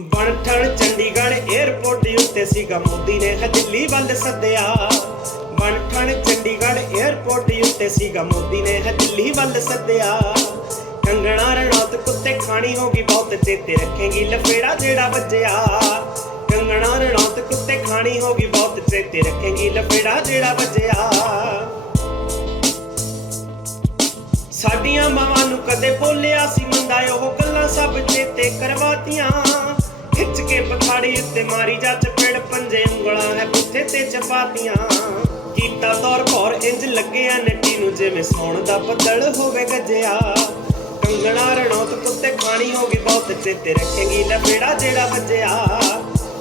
ਬਣਠਣ Chandigarh airport ਉੱਤੇ ਸੀਗਾ ਮੋਦੀ ਨੇ ਹਜਲੀ ਵੱਲ ਸੱਦਿਆ। ਬਣਠਣ ਚੰਡੀਗੜ੍ਹ 에ਅਰਪੋਰਟ ਉੱਤੇ ਸੀਗਾ ਮੋਦੀ ਨੇ ਹੈ ਵੱਲ ਸੱਦਿਆ। ਕੰਗਣਾ ਰਣੌਤ ਕੁੱਤੇ ਖਾਣੀ ਹੋਗੀ ਬਹੁਤ ਚੇਤੇ ਰੱਖੇਗੀ ਲਫੇੜਾ ਜਿਹੜਾ ਵੱਜਿਆ। ਕੰਗਣਾ ਰਣੌਤ ਕੁੱਤੇ ਖਾਣੀ ਹੋਗੀ ਬਹੁਤ ਚੇਤੇ ਰੱਖੇਗੀ ਲਫੇੜਾ ਜਿਹੜਾ ਵੱਜਿਆ। ਸਾਡੀਆਂ ਮਾਵਾਂ ਨੂੰ ਕਦੇ ਬੋਲਿਆ ਸੀ ਮੁੰਡਾ, ਉਹ ਗੱਲਾਂ ਸਭ ਚੇਤੇ ਕਰਵਾਤੀਆਂ। ਕੇ ਪਖਾੜੀ ਉੱਤੇ ਮਾਰੀ ਜਾ ਚਪੇੜ ਪੰਜੇ ਉਂਗਲਾਂ ਹੈ ਪੁੱਠੇ ਤੇ ਚਪਾਤੀਆਂ। ਕੀਤਾ ਤੌਰ ਭੌਰ ਇੰਜ ਲੱਗਿਆ ਨੱਟੀ ਨੂੰ ਜਿਵੇਂ ਸੌਣ ਦਾ ਬੱਦਲ ਹੋਵੇ ਗੱਜਿਆ। ਕੰਗਣਾ ਰਣੌਤ ਕੁੱਤੇ ਖਾਣੀ ਹੋਗੀ ਬਹੁਤ ਚੇਤੇ ਰੱਖੇਗੀ ਲਫੇੜਾ ਜਿਹੜਾ ਵੱਜਿਆ।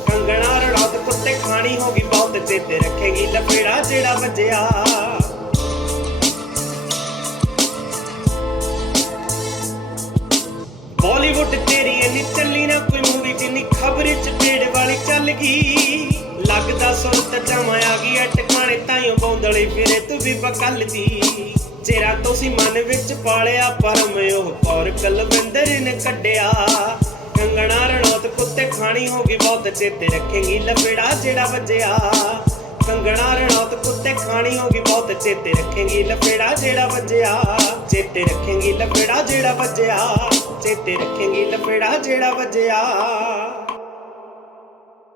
ਕੰਗਣਾ ਰਣੌਤ ਕੁੱਤੇ ਖਾਣੀ ਹੋਗੀ ਬਹੁਤ ਚੇਤੇ ਰੱਖੇਗੀ ਲਫੇੜਾ ਜਿਹੜਾ ਵੱਜਿਆ। ਬਾਲੀਵੁੱਡ ਤੇਰੀ ਇੰਨੀ ਚੱਲੀ ਨਾ ਕੋਈ ਮੂਵੀ ਖਬਰ ਚ ਪੇੜ ਵਾਲੀ ਚੱਲ ਗਈ। ਲੱਗਦਾ ਸੁਰਤ ਜਮਾ ਆ ਗਈ, ਐ ਟਿਕਾਣੇ ਤਾਈਓ ਬੌਂਦਲੇ ਫਿਰੇ, ਤੂੰ ਵੀ ਬਕਲ ਦੀ। ਚਿਹਰਾ ਤੁਸੀਂ ਮਨ ਵਿੱਚ ਪਾਲਿਆ, ਪਰਮ ਉਹ ਔਰ ਕਲਵਿੰਦਰ ਨੇ ਕੱਢਿਆ। ਕੰਗਣਾ ਰਣੌਤ ਕੁੱਤੇ ਖਾਣੀ ਹੋ ਗਈ, ਬਹੁਤ ਚੇਤੇ ਰੱਖੇਗੀ ਲਫੇੜਾ ਜਿਹੜਾ ਵੱਜਿਆ। ਕੰਗਣਾ ਰਣੌਤ ਖਾਣੀ ਹੋਗੀ ਬਹੁਤ ਚੇਤੇ ਰੱਖੇਗੀ ਲਫੇੜਾ ਜਿਹੜਾ ਵੱਜਿਆ, ਚੇਤੇ ਰੱਖੇਗੀ ਲਫੇੜਾ ਜਿਹੜਾ ਵੱਜਿਆ, ਚੇਤੇ ਰੱਖੇਗੀ ਲਫੇੜਾ ਜਿਹੜਾ ਵੱਜਿਆ।